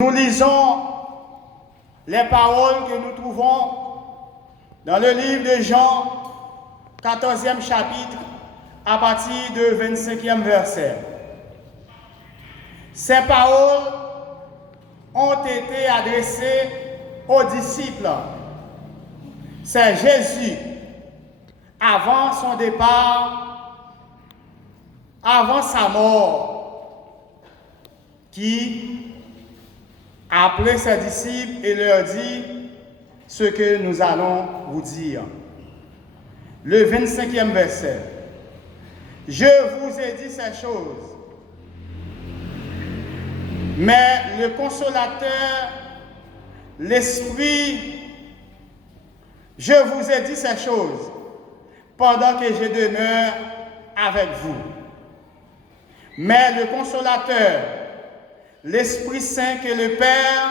Nous lisons les paroles que nous trouvons dans le livre de Jean, 14e chapitre, à partir du 25e verset. Ces paroles ont été adressées aux disciples. C'est Jésus, avant son départ, avant sa mort, qui a appelé ses disciples et leur dit ce que nous allons vous dire. Le 25e verset. Je vous ai dit ces choses, mais le consolateur, l'Esprit, je vous ai dit ces choses pendant que je demeure avec vous. Mais le consolateur, l'Esprit Saint que le Père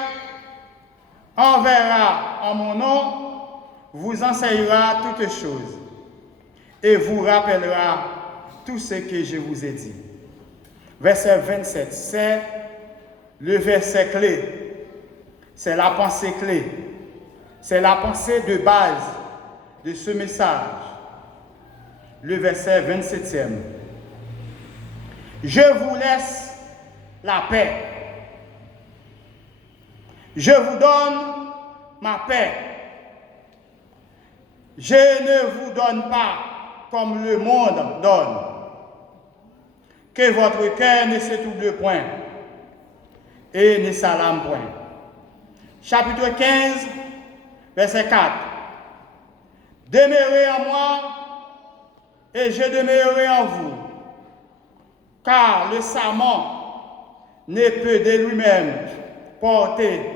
enverra en mon nom, vous enseignera toutes choses et vous rappellera tout ce que je vous ai dit. Verset 27, c'est le verset clé, c'est la pensée clé, c'est la pensée de base de ce message. Le verset 27e. Je vous laisse la paix. Je vous donne ma paix. Je ne vous donne pas comme le monde donne. Que votre cœur ne se trouble point et ne s'alarme point. Chapitre 15, verset 4. Demeurez en moi et je demeurerai en vous, car le sarment ne peut de lui-même porter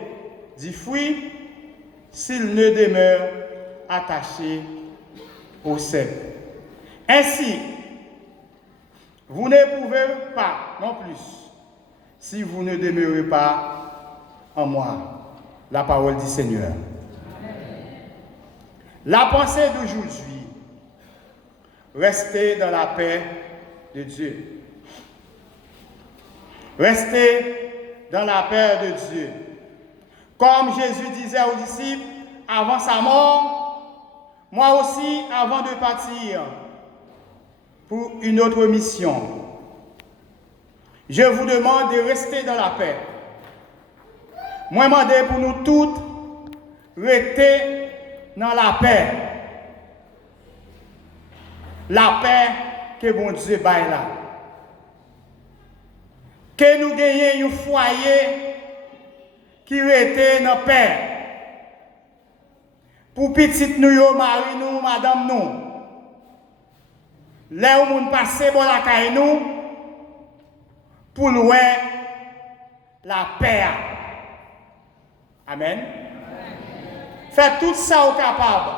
du fruit s'il ne demeure attaché au sec. Ainsi, vous ne pouvez pas non plus si vous ne demeurez pas en moi. La parole du Seigneur. La pensée d'aujourd'hui, restez dans la paix de Dieu. Restez dans la paix de Dieu. Comme Jésus disait aux disciples avant sa mort, moi aussi avant de partir pour une autre mission, je vous demande de rester dans la paix. Moi, je demande pour nous toutes, rester dans la paix. La paix que bon Dieu baille là. Que nous gagnions un foyer qui reste dans la paix. Pour petite nous, mari nous, madame nous. Là où nous passons pour la caille nous, pour louer la paix. Amen. Faites tout ça au capable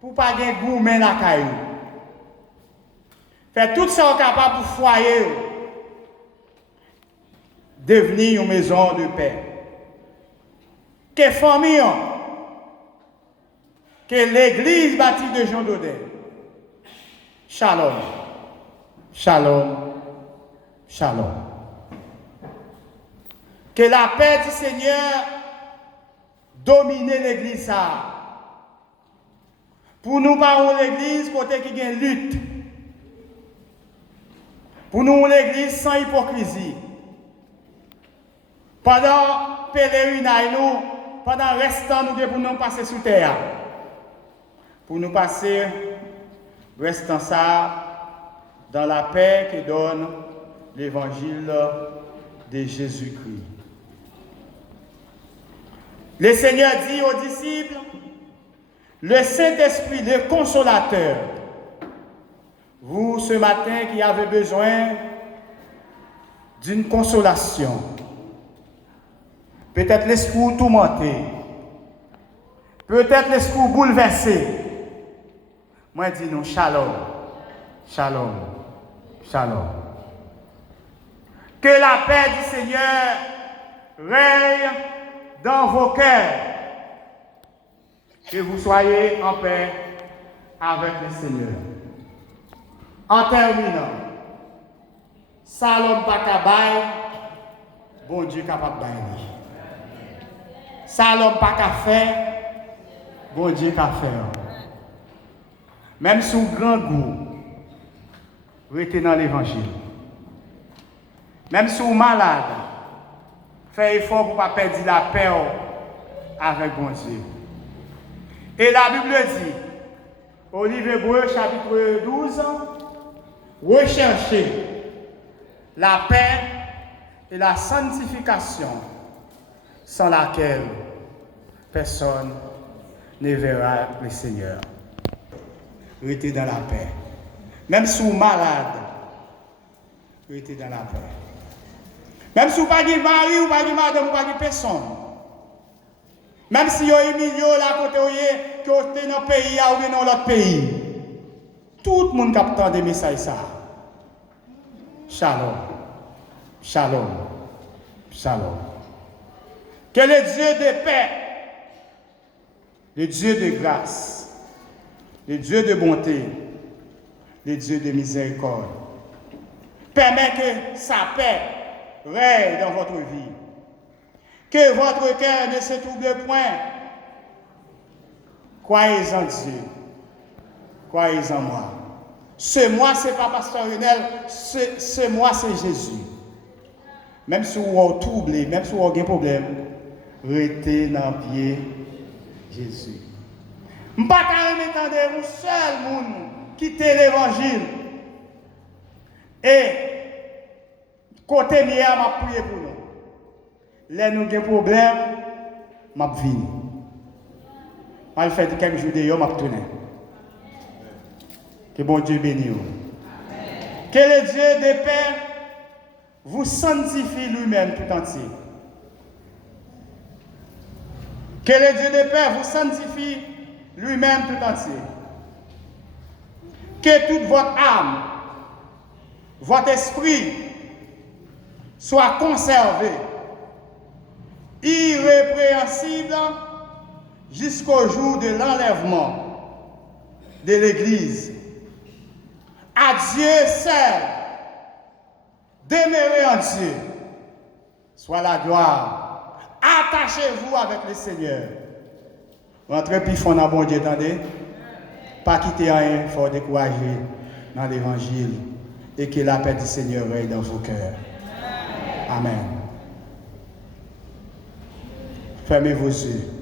pour ne pas gagner gourmet la caille. Faites tout ça au capable pour foyer devenir une maison de paix. Que famille, que l'église bâtie de Jean Daudet. Shalom, shalom, shalom. Que la paix du Seigneur domine l'église. Pour nous, pas l'église côté qui gagne lutte. Pour nous, l'église sans hypocrisie. Pendant pèlerinage, nous, pendant restant, nous devons passer sous terre. Pour nous passer, restant ça, dans la paix que donne l'évangile de Jésus-Christ. Le Seigneur dit aux disciples, le Saint-Esprit, le consolateur, vous ce matin qui avez besoin d'une consolation, peut-être l'esprit tourmenté, peut-être l'esprit bouleversé, moi je dis nous shalom, shalom, shalom. Que la paix du Seigneur règne dans vos cœurs. Que vous soyez en paix avec le Seigneur. En terminant, Salom Pakabay, bon Dieu capable d'aller. Ça l'homme pas qu'à faire, bon Dieu qu'à faire. Même sous grand goût, restez dans l'évangile. Même si vous êtes malade, faites effort pour ne pas perdre la paix avec bon Dieu. Et la Bible dit, au livre Hébreu, chapitre 12, recherchez la paix et la sanctification sans laquelle personne ne verra le Seigneur. Restez dans la paix. Même si vous êtes malade, restez dans la paix. Même si vous n'avez pas de mari, ou pas de madame, ou pas de personne. Même si vous avez un million là côté qui est dans le pays ou dans l'autre pays. Tout le monde capte des messages ça. Shalom. Shalom. Shalom. Que le Dieu de paix, le Dieu de grâce, le Dieu de bonté, le Dieu de miséricorde, permet que sa paix règne dans votre vie. Que votre cœur ne se trouble point. Croyez en Dieu. Croyez en moi. Ce moi, ce n'est pas Pasteur Lionel, ce moi, c'est Jésus. Même si vous êtes troublé, même si vous avez un problème, restez dans le pied Jésus. Je ne peux pas m'entendre vous seul, monde, quitter l'évangile. Et, côté mieux, je prier pour nous. Là, nous avons des problèmes, je vais venir. Je vais faire quelques jours de je vais retourner. Que bon Dieu bénisse. Que le Dieu de paix vous sanctifie lui-même tout entier. Que le Dieu de paix vous sanctifie lui-même tout entier. Que toute votre âme, votre esprit soit conservé, irrépréhensible jusqu'au jour de l'enlèvement de l'Église. À Dieu seul, demeurez en Dieu, soit la gloire. Attachez-vous avec le Seigneur. Rentrez puis fond dans bon Dieu, attendez. Pas quitter rien, il faut décourager dans l'évangile. Et que la paix du Seigneur règne dans vos cœurs. Amen. Fermez vos yeux.